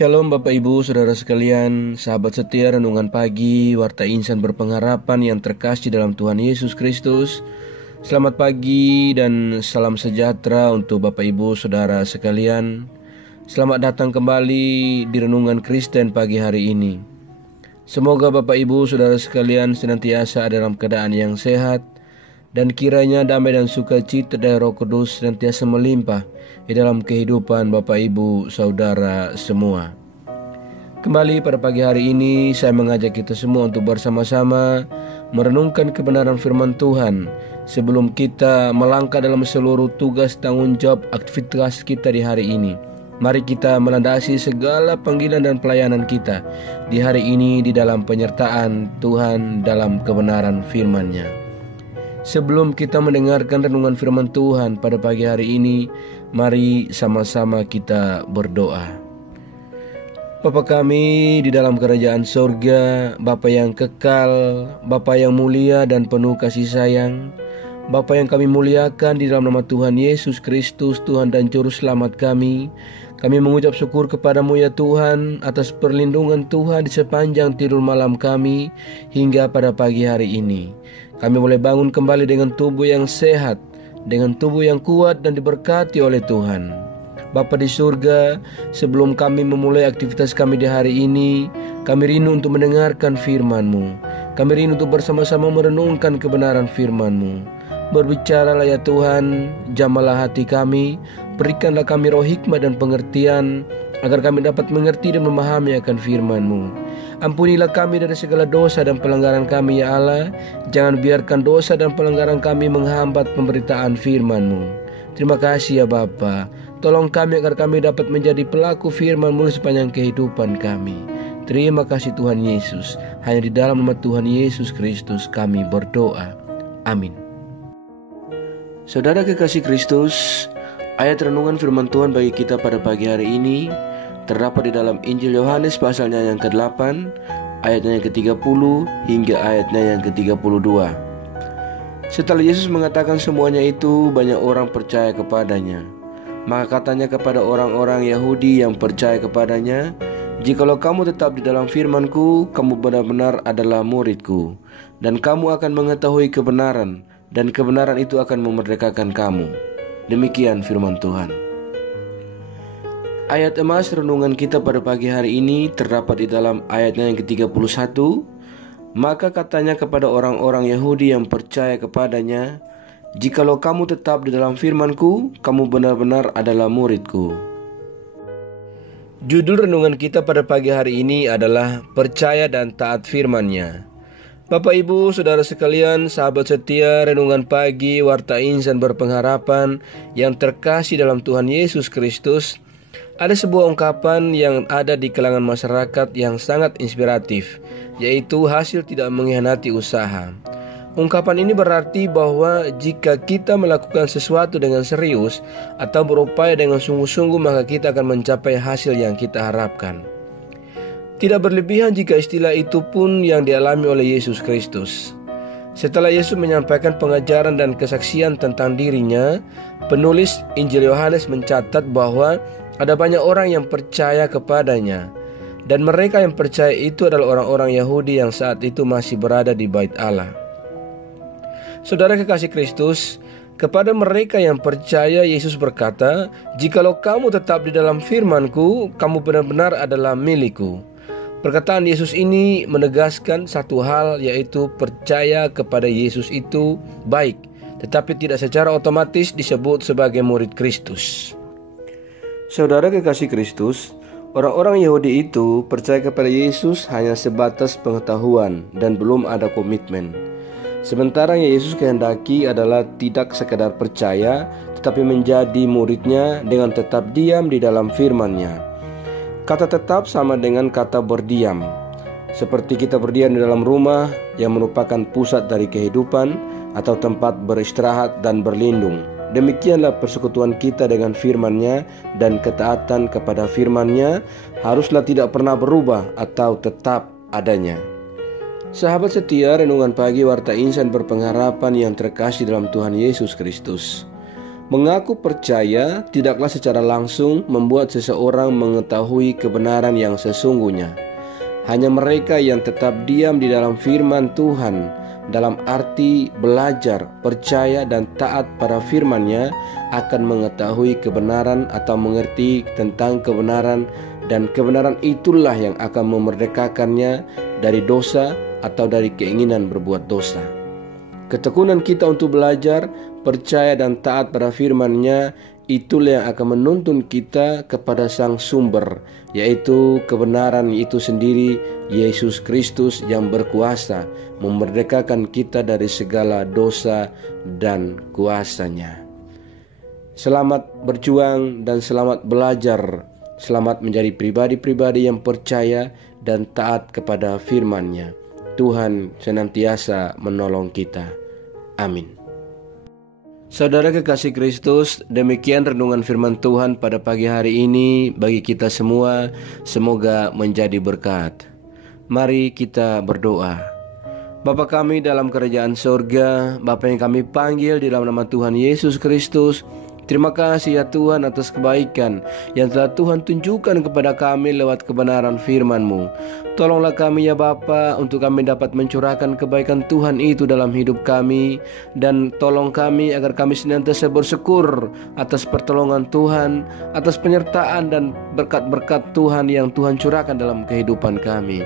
Shalom Bapak Ibu Saudara sekalian, sahabat setia Renungan Pagi, Warta Insan Berpengharapan yang terkasih dalam Tuhan Yesus Kristus. Selamat pagi dan salam sejahtera untuk Bapak Ibu Saudara sekalian. Selamat datang kembali di Renungan Kristen pagi hari ini. Semoga Bapak Ibu Saudara sekalian senantiasa dalam keadaan yang sehat, dan kiranya damai dan sukacita dari Roh Kudus senantiasa melimpah di dalam kehidupan Bapak Ibu Saudara semua. Kembali pada pagi hari ini saya mengajak kita semua untuk bersama-sama merenungkan kebenaran firman Tuhan sebelum kita melangkah dalam seluruh tugas tanggung jawab aktivitas kita di hari ini. Mari kita melandasi segala panggilan dan pelayanan kita di hari ini di dalam penyertaan Tuhan dalam kebenaran firman-Nya. Sebelum kita mendengarkan renungan firman Tuhan pada pagi hari ini, mari sama-sama kita berdoa. Bapa kami di dalam kerajaan surga, Bapa yang kekal, Bapa yang mulia dan penuh kasih sayang, Bapa yang kami muliakan di dalam nama Tuhan Yesus Kristus, Tuhan dan Juru Selamat kami mengucap syukur kepadamu ya Tuhan atas perlindungan Tuhan di sepanjang tidur malam kami hingga pada pagi hari ini. Kami boleh bangun kembali dengan tubuh yang sehat, dengan tubuh yang kuat dan diberkati oleh Tuhan. Bapa di surga, sebelum kami memulai aktivitas kami di hari ini, kami rindu untuk mendengarkan firman-Mu. Kami rindu untuk bersama-sama merenungkan kebenaran firman-Mu. Berbicaralah ya Tuhan, jamalah hati kami, berikanlah kami roh hikmat dan pengertian, agar kami dapat mengerti dan memahami akan firman-Mu. Ampunilah kami dari segala dosa dan pelanggaran kami ya Allah. Jangan biarkan dosa dan pelanggaran kami menghambat pemberitaan firman-Mu. Terima kasih ya Bapa. Tolong kami agar kami dapat menjadi pelaku firman-Mu sepanjang kehidupan kami. Terima kasih Tuhan Yesus. Hanya di dalam nama Tuhan Yesus Kristus kami berdoa. Amin. Saudara kekasih Kristus, ayat renungan firman Tuhan bagi kita pada pagi hari ini terdapat di dalam Injil Yohanes pasalnya yang ke-8, ayatnya yang ke-30 hingga ayatnya yang ke-32. Setelah Yesus mengatakan semuanya itu, banyak orang percaya kepadanya. Maka katanya kepada orang-orang Yahudi yang percaya kepadanya, "Jikalau kamu tetap di dalam firman-Ku, kamu benar-benar adalah murid-Ku, dan kamu akan mengetahui kebenaran, dan kebenaran itu akan memerdekakan kamu." Demikian firman Tuhan. Ayat emas renungan kita pada pagi hari ini terdapat di dalam ayatnya yang ke-31. Maka katanya kepada orang-orang Yahudi yang percaya kepadanya, "Jikalau kamu tetap di dalam firman-Ku, kamu benar-benar adalah murid-Ku." Judul renungan kita pada pagi hari ini adalah Percaya dan Taat Firman-Nya. Bapak Ibu Saudara sekalian, sahabat setia Renungan Pagi Warta Insan Berpengharapan yang terkasih dalam Tuhan Yesus Kristus, ada sebuah ungkapan yang ada di kalangan masyarakat yang sangat inspiratif, yaitu hasil tidak mengkhianati usaha. Ungkapan ini berarti bahwa jika kita melakukan sesuatu dengan serius atau berupaya dengan sungguh-sungguh, maka kita akan mencapai hasil yang kita harapkan. Tidak berlebihan jika istilah itu pun yang dialami oleh Yesus Kristus. Setelah Yesus menyampaikan pengajaran dan kesaksian tentang dirinya, penulis Injil Yohanes mencatat bahwa ada banyak orang yang percaya kepadanya, dan mereka yang percaya itu adalah orang-orang Yahudi yang saat itu masih berada di Bait Allah. Saudara kekasih Kristus, kepada mereka yang percaya Yesus berkata, "Jikalau kamu tetap di dalam firman-Ku, kamu benar-benar adalah milik-Ku." Perkataan Yesus ini menegaskan satu hal, yaitu percaya kepada Yesus itu baik, tetapi tidak secara otomatis disebut sebagai murid Kristus. Saudara kekasih Kristus, orang-orang Yahudi itu percaya kepada Yesus hanya sebatas pengetahuan dan belum ada komitmen. Sementara yang Yesus kehendaki adalah tidak sekadar percaya, tetapi menjadi muridnya dengan tetap diam di dalam firman-Nya. Kata tetap sama dengan kata berdiam. Seperti kita berdiam di dalam rumah yang merupakan pusat dari kehidupan atau tempat beristirahat dan berlindung. Demikianlah persekutuan kita dengan firman-Nya, dan ketaatan kepada firman-Nya haruslah tidak pernah berubah atau tetap adanya. Sahabat setia Renungan Pagi Warta Insan Berpengharapan yang terkasih dalam Tuhan Yesus Kristus, Mengaku percaya tidaklah secara langsung membuat seseorang mengetahui kebenaran yang sesungguhnya. Hanya mereka yang tetap diam di dalam firman Tuhan, dalam arti belajar, percaya dan taat pada firman-Nya, akan mengetahui kebenaran atau mengerti tentang kebenaran, dan kebenaran itulah yang akan memerdekakannya dari dosa atau dari keinginan berbuat dosa. Ketekunan kita untuk belajar, percaya dan taat pada firman-Nya, itulah yang akan menuntun kita kepada Sang Sumber, yaitu kebenaran itu sendiri, Yesus Kristus yang berkuasa memerdekakan kita dari segala dosa dan kuasanya. Selamat berjuang dan selamat belajar. Selamat menjadi pribadi-pribadi yang percaya dan taat kepada firman-Nya. Tuhan senantiasa menolong kita. Amin. Saudara kekasih Kristus, demikian renungan firman Tuhan pada pagi hari ini bagi kita semua, semoga menjadi berkat. Mari kita berdoa. Bapa kami dalam kerajaan sorga, Bapa yang kami panggil di dalam nama Tuhan Yesus Kristus, terima kasih ya Tuhan atas kebaikan yang telah Tuhan tunjukkan kepada kami lewat kebenaran firman-Mu. Tolonglah kami ya Bapa untuk kami dapat mencurahkan kebaikan Tuhan itu dalam hidup kami, dan tolong kami agar kami senantiasa bersyukur atas pertolongan Tuhan, atas penyertaan dan berkat-berkat Tuhan yang Tuhan curahkan dalam kehidupan kami.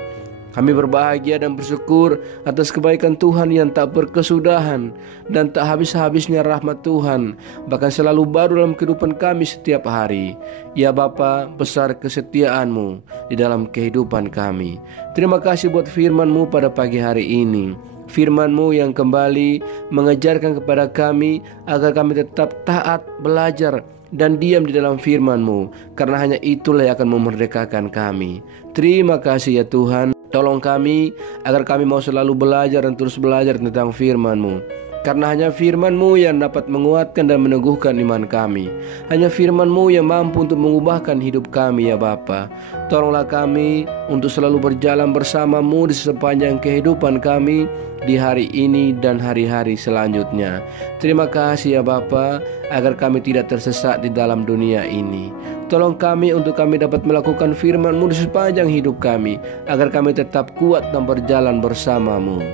Kami berbahagia dan bersyukur atas kebaikan Tuhan yang tak berkesudahan dan tak habis-habisnya rahmat Tuhan, bahkan selalu baru dalam kehidupan kami setiap hari. Ya Bapa, besar kesetiaan-Mu di dalam kehidupan kami. Terima kasih buat firman-Mu pada pagi hari ini. Firman-Mu yang kembali mengajarkan kepada kami agar kami tetap taat, belajar, dan diam di dalam firman-Mu, karena hanya itulah yang akan memerdekakan kami. Terima kasih ya Tuhan. Tolong kami agar kami mau selalu belajar dan terus belajar tentang firman-Mu, karena hanya firman-Mu yang dapat menguatkan dan meneguhkan iman kami. Hanya firman-Mu yang mampu untuk mengubahkan hidup kami ya Bapa. Tolonglah kami untuk selalu berjalan bersama-Mu di sepanjang kehidupan kami di hari ini dan hari-hari selanjutnya. Terima kasih ya Bapa, agar kami tidak tersesat di dalam dunia ini. Tolong kami untuk kami dapat melakukan firman-Mu di sepanjang hidup kami, agar kami tetap kuat dan berjalan bersama-Mu.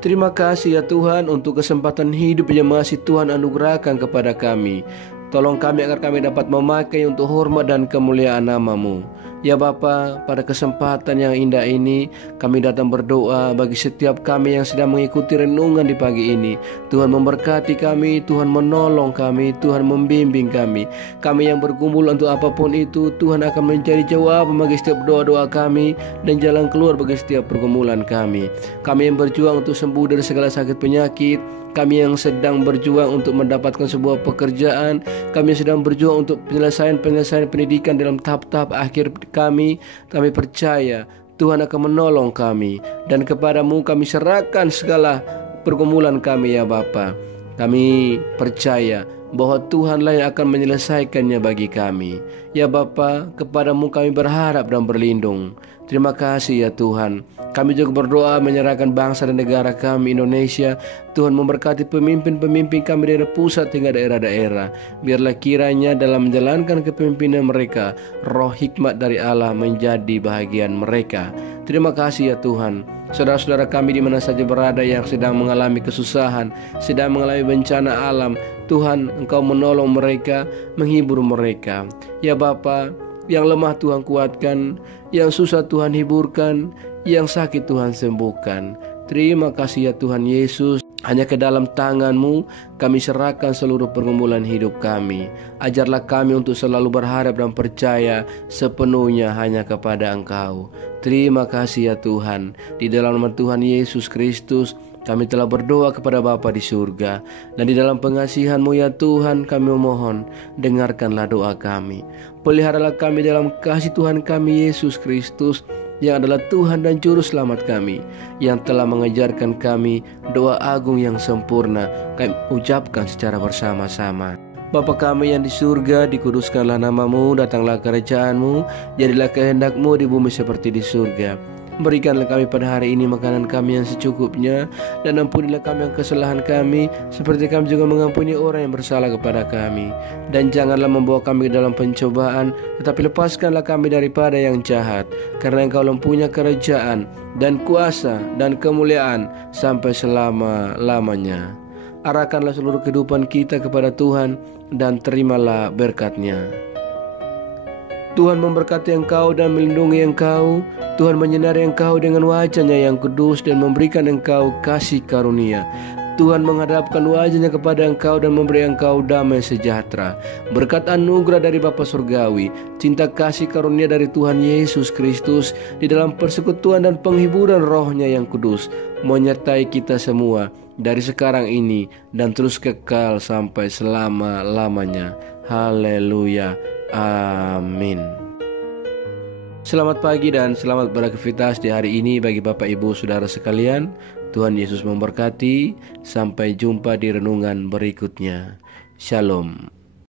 Terima kasih ya Tuhan untuk kesempatan hidup yang masih Tuhan anugerahkan kepada kami. Tolong kami agar kami dapat memakai untuk hormat dan kemuliaan nama-Mu. Ya Bapa, pada kesempatan yang indah ini kami datang berdoa bagi setiap kami yang sedang mengikuti renungan di pagi ini. Tuhan memberkati kami, Tuhan menolong kami, Tuhan membimbing kami. Kami yang bergumul untuk apapun itu, Tuhan akan mencari jawaban bagi setiap doa-doa kami dan jalan keluar bagi setiap pergumulan kami. Kami yang berjuang untuk sembuh dari segala sakit penyakit, kami yang sedang berjuang untuk mendapatkan sebuah pekerjaan, kami yang sedang berjuang untuk penyelesaian pendidikan dalam tahap-tahap akhir kami percaya Tuhan akan menolong kami, dan kepadamu kami serahkan segala pergumulan kami ya Bapa. Kami percaya bahwa Tuhanlah yang akan menyelesaikannya bagi kami. Ya Bapa, kepadamu kami berharap dan berlindung. Terima kasih ya Tuhan. Kami juga berdoa menyerahkan bangsa dan negara kami Indonesia. Tuhan memberkati pemimpin-pemimpin kami dari pusat hingga daerah-daerah. Biarlah kiranya dalam menjalankan kepemimpinan mereka, roh hikmat dari Allah menjadi bahagian mereka. Terima kasih ya Tuhan. Saudara-saudara kami di mana saja berada yang sedang mengalami kesusahan, sedang mengalami bencana alam, Tuhan Engkau menolong mereka, menghibur mereka. Ya Bapa, yang lemah Tuhan kuatkan, yang susah Tuhan hiburkan, yang sakit Tuhan sembuhkan. Terima kasih ya Tuhan Yesus. Hanya ke dalam tangan-Mu kami serahkan seluruh pergumulan hidup kami. Ajarlah kami untuk selalu berharap dan percaya sepenuhnya hanya kepada Engkau. Terima kasih ya Tuhan. Di dalam nama Tuhan Yesus Kristus kami telah berdoa kepada Bapa di surga. Dan di dalam pengasihan-Mu ya Tuhan kami memohon, dengarkanlah doa kami. Peliharalah kami dalam kasih Tuhan kami Yesus Kristus, yang adalah Tuhan dan Juru Selamat kami, yang telah mengajarkan kami doa agung yang sempurna. Kami ucapkan secara bersama-sama. Bapa kami yang di surga, dikuduskanlah nama-Mu, datanglah kerajaan-Mu, jadilah kehendak-Mu di bumi seperti di surga. Berikanlah kami pada hari ini makanan kami yang secukupnya, dan ampunilah kami yang kesalahan kami, seperti kami juga mengampuni orang yang bersalah kepada kami. Dan janganlah membawa kami ke dalam pencobaan, tetapi lepaskanlah kami daripada yang jahat. Karena Engkau mempunyai kerajaan dan kuasa dan kemuliaan sampai selama-lamanya. Arahkanlah seluruh kehidupan kita kepada Tuhan, dan terimalah berkat-Nya. Tuhan memberkati engkau dan melindungi engkau. Tuhan menyinari engkau dengan wajah-Nya yang kudus dan memberikan engkau kasih karunia. Tuhan menghadapkan wajah-Nya kepada engkau dan memberi engkau damai sejahtera. Berkat anugerah dari Bapa Surgawi, cinta kasih karunia dari Tuhan Yesus Kristus, di dalam persekutuan dan penghiburan Roh-Nya yang kudus, menyertai kita semua dari sekarang ini dan terus kekal sampai selama-lamanya. Haleluya. Amin. Selamat pagi dan selamat beraktivitas di hari ini bagi Bapak Ibu Saudara sekalian. Tuhan Yesus memberkati. Sampai jumpa di renungan berikutnya. Shalom.